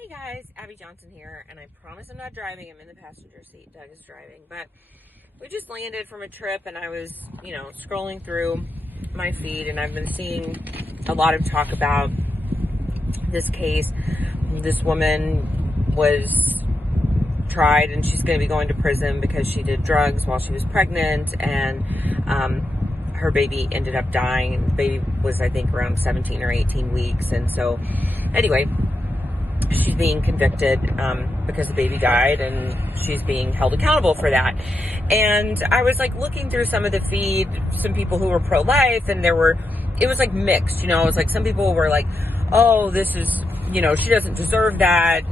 Hey guys, Abby Johnson here, and I promise I'm not driving. I'm in the passenger seat. Doug is driving, but we just landed from a trip, and I was, scrolling through my feed, and I've been seeing a lot of talk about this case. This woman was tried, and she's going to be going to prison because she did drugs while she was pregnant, and her baby ended up dying. The baby was, I think, around 17 or 18 weeks, and so anyway, she's being convicted because the baby died, and she's being held accountable for that. And I was looking through some of the feed, some people who were pro-life, and it was mixed, it was some people were like, oh, this is, she doesn't deserve that,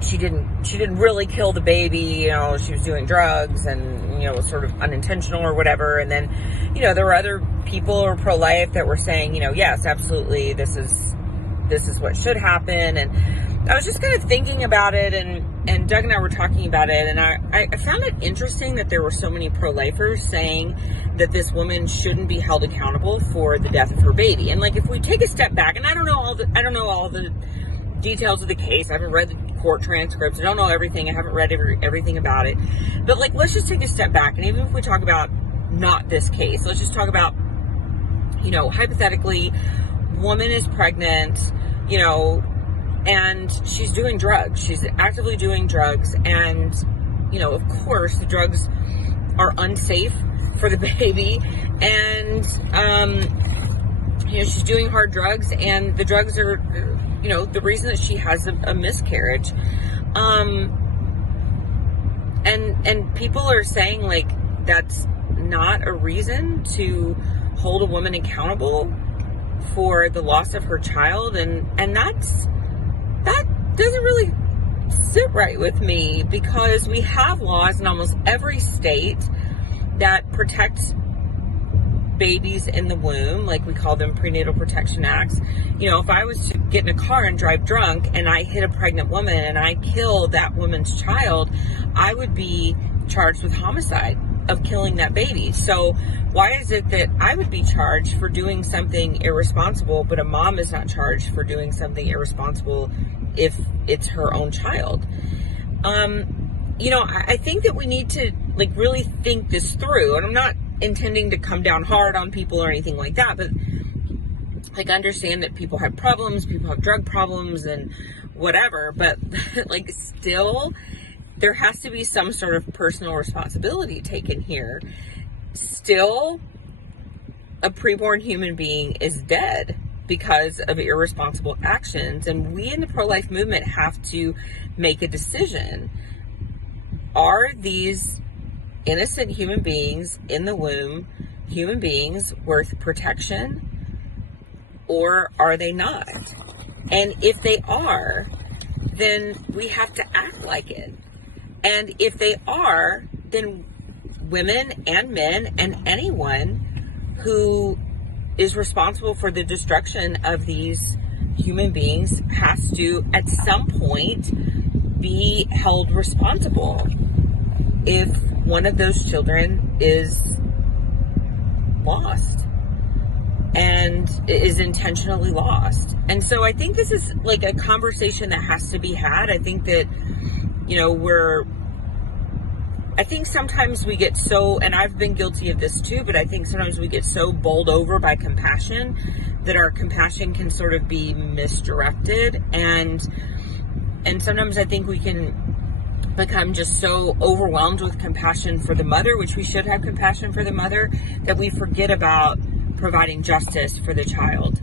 she didn't really kill the baby, she was doing drugs and, it was sort of unintentional or whatever. And then, there were other people who were pro-life that were saying, yes, absolutely, this is what should happen. And I was just kind of thinking about it, and Doug and I were talking about it, and I found it interesting that there were so many pro-lifers saying that this woman shouldn't be held accountable for the death of her baby. And if we take a step back, and I don't know all the details of the case. I haven't read the court transcripts. I don't know everything. I haven't read everything about it. But let's just take a step back, and even if we talk about not this case, let's just talk about, hypothetically, woman is pregnant, and she's doing drugs. She's actively doing drugs. And, of course, the drugs are unsafe for the baby. And, she's doing hard drugs, and the drugs are, the reason that she has a miscarriage. And people are saying, that's not a reason to hold a woman accountable for the loss of her child, and that doesn't really sit right with me, because we have laws in almost every state that protect babies in the womb, we call them prenatal protection acts. If I was to get in a car and drive drunk and I hit a pregnant woman and I kill that woman's child, I would be charged with homicide of killing that baby. So why is it that I would be charged for doing something irresponsible, but a mom is not charged for doing something irresponsible if it's her own child? I think that we need to really think this through, and I'm not intending to come down hard on people or anything like that, but understand that people have problems, people have drug problems and whatever, but still there has to be some sort of personal responsibility taken here. Still, a preborn human being is dead because of irresponsible actions, and we in the pro-life movement have to make a decision. Are these innocent human beings in the womb human beings worth protection, or are they not? And if they are, then we have to act like it. And if they are, then women and men and anyone who is responsible for the destruction of these human beings has to, at some point, be held responsible if one of those children is lost and is intentionally lost. And so I think this is a conversation that has to be had. I think that, I think sometimes we get so, and I've been guilty of this too, but I think sometimes we get so bowled over by compassion that our compassion can sort of be misdirected. And sometimes I think we can become just so overwhelmed with compassion for the mother, which we should have compassion for the mother, that we forget about providing justice for the child.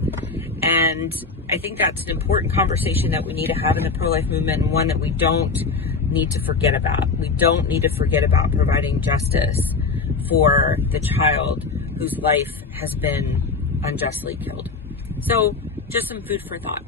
And I think that's an important conversation that we need to have in the pro-life movement, and one that we don't need to forget about. We don't need to forget about providing justice for the child whose life has been unjustly killed. So just some food for thought.